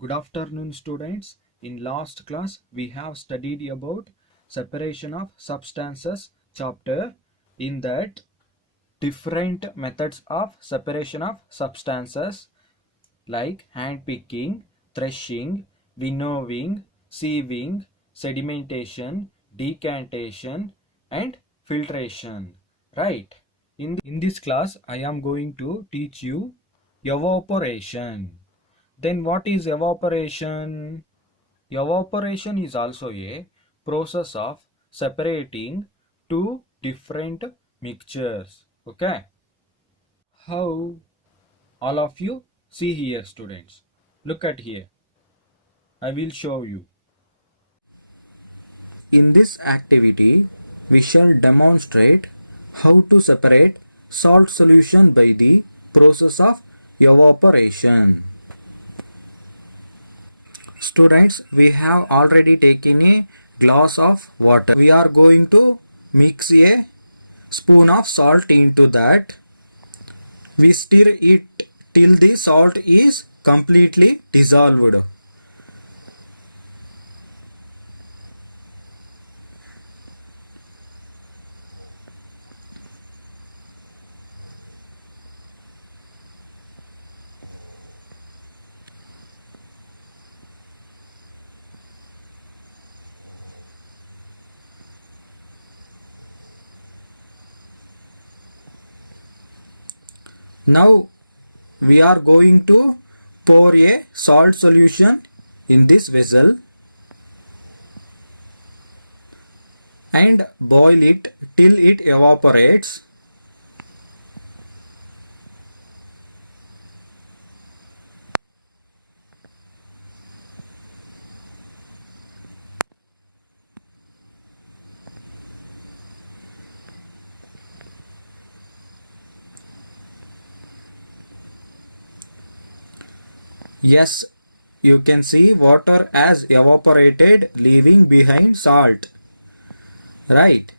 Good afternoon, students. In last class, we have studied about separation of substances chapter. In that, different methods of separation of substances like hand picking, threshing, winnowing, sieving, sedimentation, decantation, and filtration. Right? In this class, I am going to teach you evaporation. Then what is evaporation? Evaporation is also a process of separating two different mixtures. Okay. How? All of you see here, students. Look at here. I will show you. In this activity, we shall demonstrate how to separate salt solution by the process of evaporation. Students, we have already taken a glass of water. We are going to mix a spoon of salt into that. We stir it till the salt is completely dissolved. Now we are going to pour a salt solution in this vessel and boil it till it evaporates. Yes, you can see water has evaporated, leaving behind salt. Right?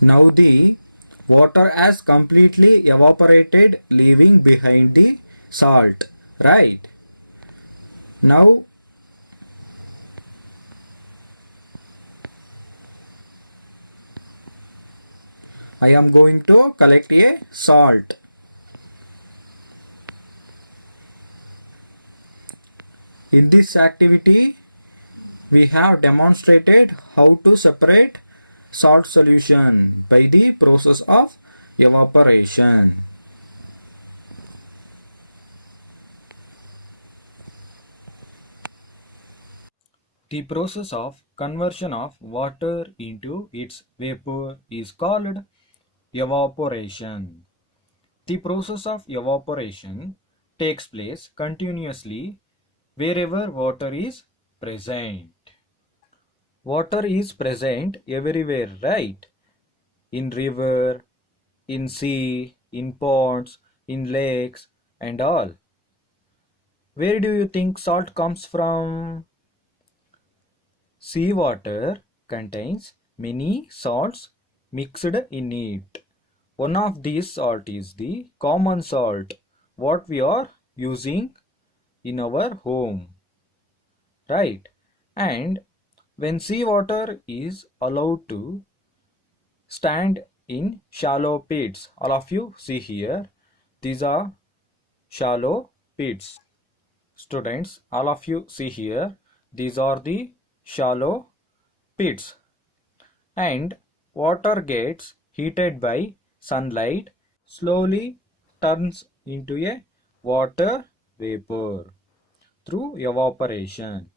Now the water has completely evaporated, leaving behind the salt. Right? Now I am going to collect a salt. In this activity, we have demonstrated how to separate salt solution by the process of evaporation. The process of conversion of water into its vapor is called evaporation. The process of evaporation takes place continuously wherever water is present. Water is present everywhere, right? In river, in sea, in ponds, in lakes, and all. Where do you think salt comes from? Seawater contains many salts mixed in it. One of these salt is the common salt, what we are using in our home, right? And when seawater is allowed to stand in shallow pits, all of you see here, these are shallow pits. Students, all of you see here, these are the shallow pits, and water gets heated by sunlight, slowly turns into a water vapor through evaporation.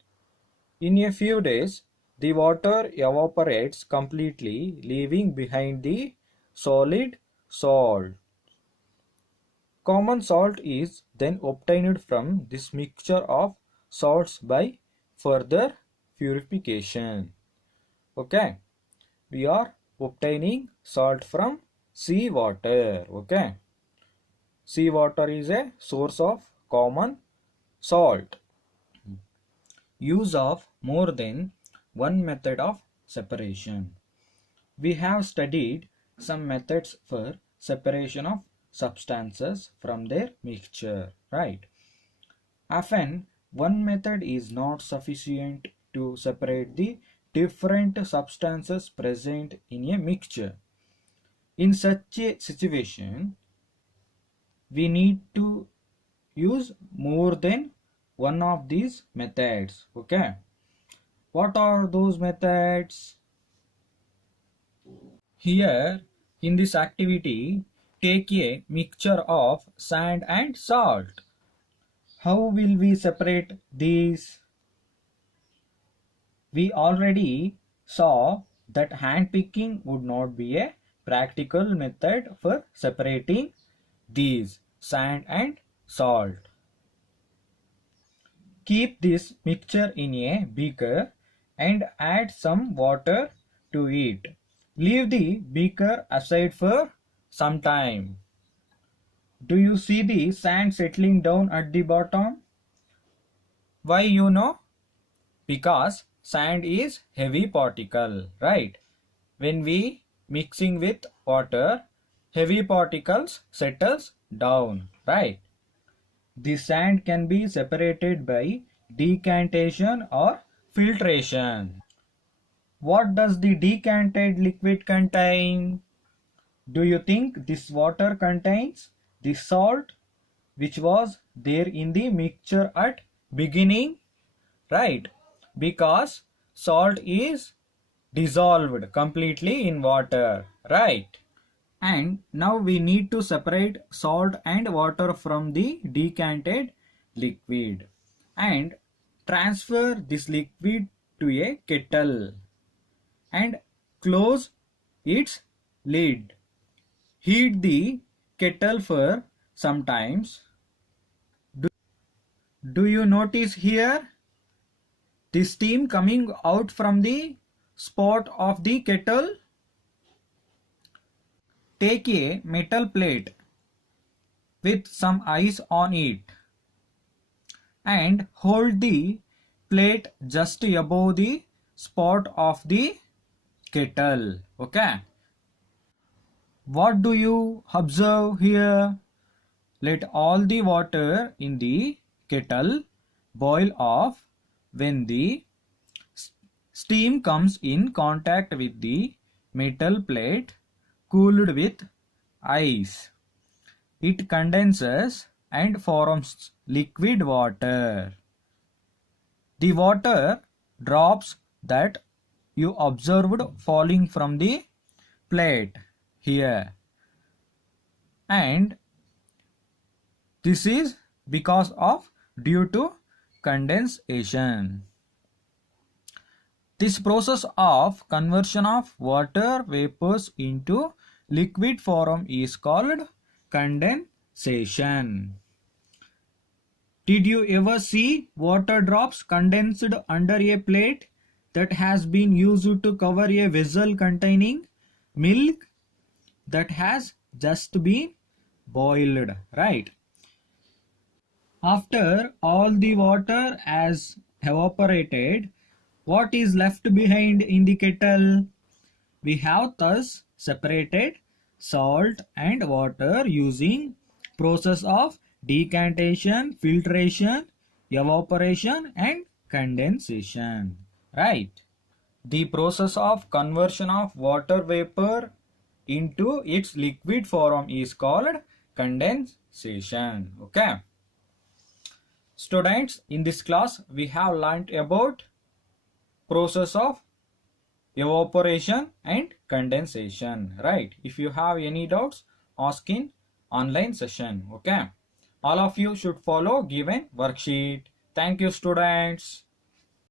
In a few days, the water evaporates completely, leaving behind the solid salt. Common salt is then obtained from this mixture of salts by further purification. Okay, we are obtaining salt from sea water. Okay. Sea water is a source of common salt. Use of more than one method of separation. We have studied some methods for separation of substances from their mixture, right? Often, one method is not sufficient to separate the different substances present in a mixture. In such a situation, we need to use more than one of these methods. Okay, what are those methods? Here in this activity, take a mixture of sand and salt. How will we separate these? We already saw that hand picking would not be a practical method for separating these sand and salt. Keep this mixture in a beaker and add some water to it. Leave the beaker aside for some time. Do you see the sand settling down at the bottom? Why you know? Because sand is heavy particle, right? When we mixing with water, heavy particles settles down, right? The sand can be separated by decantation or filtration. What does the decanted liquid contain? Do you think this water contains the salt which was there in the mixture at beginning? Right, because salt is dissolved completely in water, right? And now we need to separate salt and water from the decanted liquid and transfer this liquid to a kettle and close its lid. Heat the kettle for some times. Do you notice here the steam coming out from the spout of the kettle? Take a metal plate with some ice on it and hold the plate just above the spout of the kettle. Okay. What do you observe here? Let all the water in the kettle boil off when the steam comes in contact with the metal plate cooled with ice. It condenses and forms liquid water. The water drops that you observed falling from the plate here, and this is because of due to condensation. This process of conversion of water vapors into liquid form is called condensation. Did you ever see water drops condensed under a plate that has been used to cover a vessel containing milk that has just been boiled, right? After all the water has evaporated, what is left behind in the kettle? We have thus separated salt and water using process of decantation, filtration, evaporation and condensation, right? The process of conversion of water vapor into its liquid form is called condensation. Okay. Students, in this class we have learnt about process of evaporation and condensation, right? If you have any doubts, ask in online session. Okay. All of you should follow given worksheet. Thank you, students.